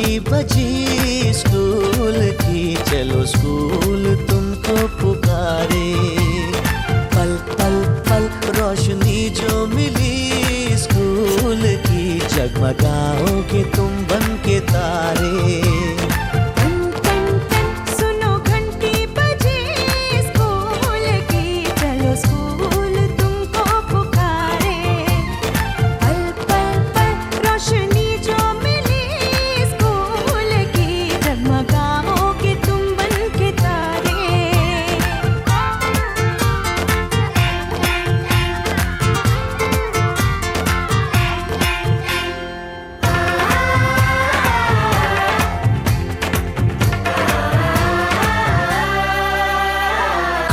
घंटी बजी स्कूल की, चलो स्कूल तुमको पुकारे। पल पल पल रोशनी जो मिली स्कूल की, जगमगाओगे तुम बन के तारे।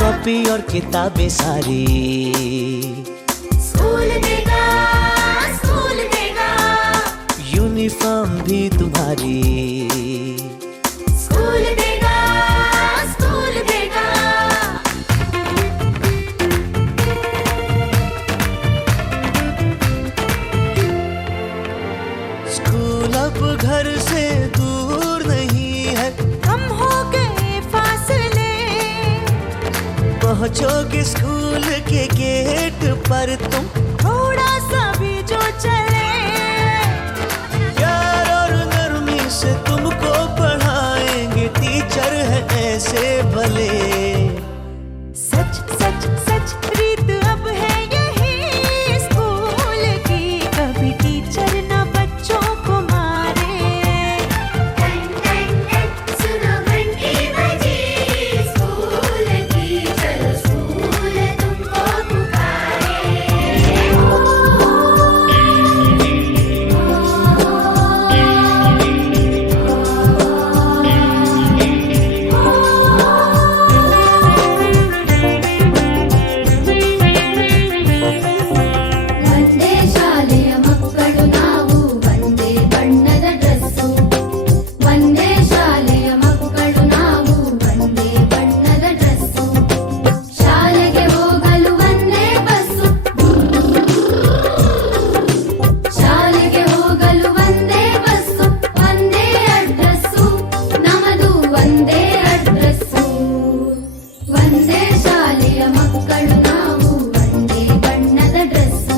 कॉपी और किताबें सारी स्कूल देगा, स्कूल देगा। यूनिफॉर्म भी तुम्हारी स्कूल देगा, स्कूल देगा। स्कूल अब घर से दूर नहीं है, कम हो गए फासले। पहुंचोगे स्कूल के गेट पर तुम, थोड़ा सा भी जो चले। प्यार और नरमी से तुमको पढ़ाएंगे टीचर है ऐसे भले। सच सच सच रीत अब है यही स्कूल की, कभी टीचर न बच्चों को मारे। सुनो घंटी बजी स्कूल की, चलो स्कूल तुमको पुकारे। ಒಂದೇ ಶಾಲೆಯ ಮಕ್ಕಳು ನಾವು, ಒಂದೇ ಬಣ್ಣದ ಡ್ರೆಸ್ಸು. ಒಂದೇ ಶಾಲೆಯ ಮಕ್ಕಳು ನಾವು, ಒಂದೇ ಬಣ್ಣದ ಡ್ರೆಸ್ಸು. ಶಾಲೆಗೆ ಹೋಗಲು ಒಂದೇ ಬಸ್ಸು, ಶಾಲೆಗೆ ಹೋಗಲು ಒಂದೇ ಬಸ್ಸು. ಒಂದೇ ಅಡ್ರೆಸ್ಸು, ನಮದು ಒಂದೇ ಅಡ್ರೆಸ್ಸು. ಒಂದೇ ಶಾಲೆಯ ಮಕ್ಕಳು ನಾವು, ಒಂದೇ ಬಣ್ಣದ ಡ್ರೆಸ್ಸು.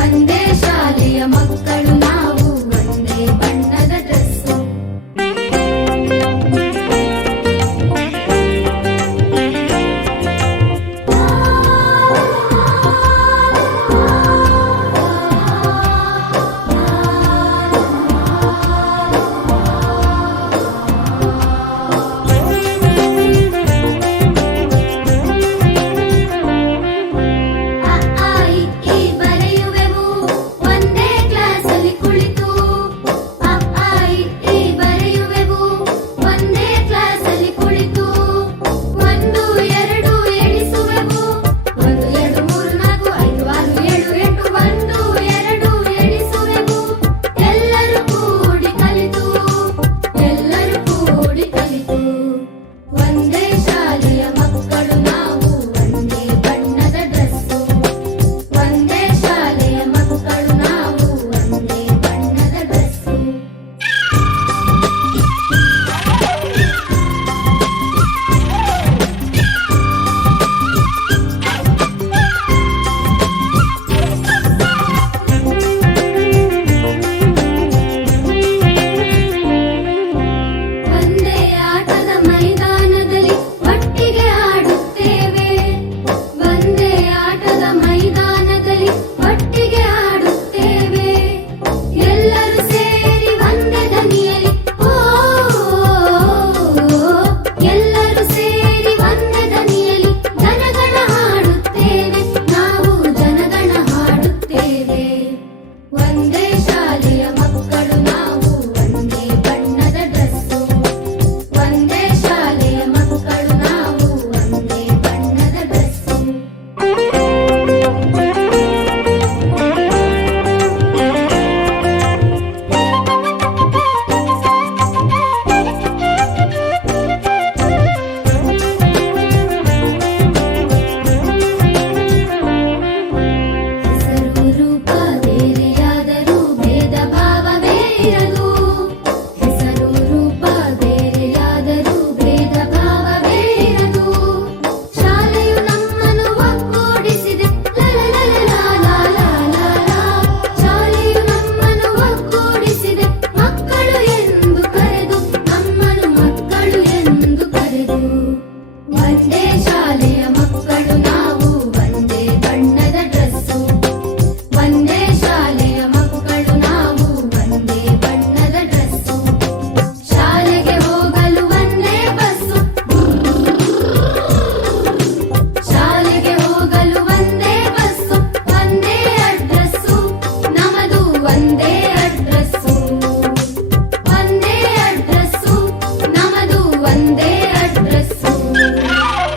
ಒಂದೇ ಶಾಲೆಯ ಮಕ್ಕಳು ನಾವು, ಒಂದೇ ಬಣ್ಣದ ಡ್ರೆಸ್ಸು. ಅ, ಆ, ಇ, ಈ ಬರೆಯುವೆವು ಒಂದೇ ಕ್ಲಾಸಲ್ಲಿ ಕುಳಿತು. ಅ, ಆ, ಇ, ಈ ಬರೆಯುವೆವು ಒಂದೇ ಕ್ಲಾಸಲ್ಲಿ ಕುಳಿತು. 1 2 ಎಣಿಸುವೆವು, 1 2 3 4 5 6 7 8. 1 2 ಎಣಿಸುವೆವು, ಎಲ್ಲರೂ ಕೂಡಿ ಕಲಿತು, ಎಲ್ಲರೂ ಕೂಡಿ ಕಲಿತು. ಒಂದೇ ಶಾಲೆಯ ಮಕ್ಕಳು ನಾವು, ಒಂದೇ ಬಣ್ಣದ ಡ್ರೆಸ್ಸು. ಒಂದೇ ಶಾಲೆಯ ಮಕ್ಕಳು ನಾವು, ಒಂದೇ ಬಣ್ಣದ ಡ್ರೆಸ್ಸು. ಒಂದೇ ಆಟದ ಮೈದಾನದಲ್ಲಿ ಒಟ್ಟಿಗೆ ಆಡುತ್ತೇವೆ. ಒಂದೇ ಆಟದ ಮೈದಾನದಲ್ಲಿ ಒಟ್ಟಿಗೆ ಆಡುತ್ತೇವೆ. ಎಲ್ಲರೂ ಸೇರಿ ಒಂದೇ ದನಿಯಲ್ಲಿ, ಓ, ಎಲ್ಲರೂ ಸೇರಿ ಒಂದೇ ದನಿಯಲ್ಲಿ ಜನಗಣ ಹಾಡುತ್ತೇವೆ. ನಾವು ಜನಗಣ ಹಾಡುತ್ತೇವೆ. ಒಂದೇ